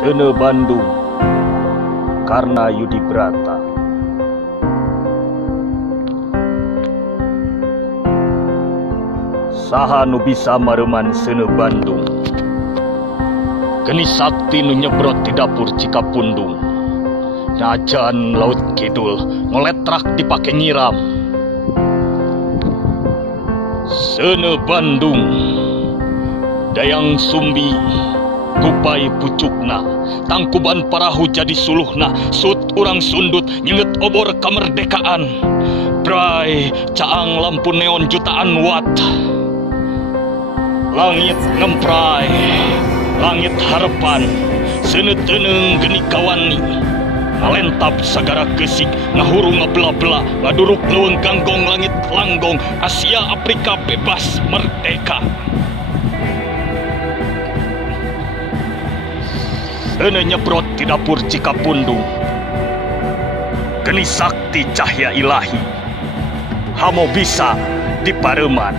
Sene Bandung karena Yudi Brata. Saha nu bisa mareman sene Bandung, geni sakti nu nyebrot di dapur Cikapundung. Najan laut kidul ngoletrak dipake nyiram. Sene Bandung, dayang sumbi kupai pucukna, tangkuban parahu jadi suluhna, sut urang sundut nyenget obor kamerdekaan. Bray caang lampu neon jutaan watt. Langit ngemprai, langit harapan, sene teuneng geni kawani. Ngalentap sagara gesik, ngahuru ngabela-bela, ngaduruk leuweung ganggong langit langgong, Asia Afrika bebas merdeka. Sene nyebrot di dapur Cikapundung, geni sakti cahya ilahi, hamo bisa dipareman.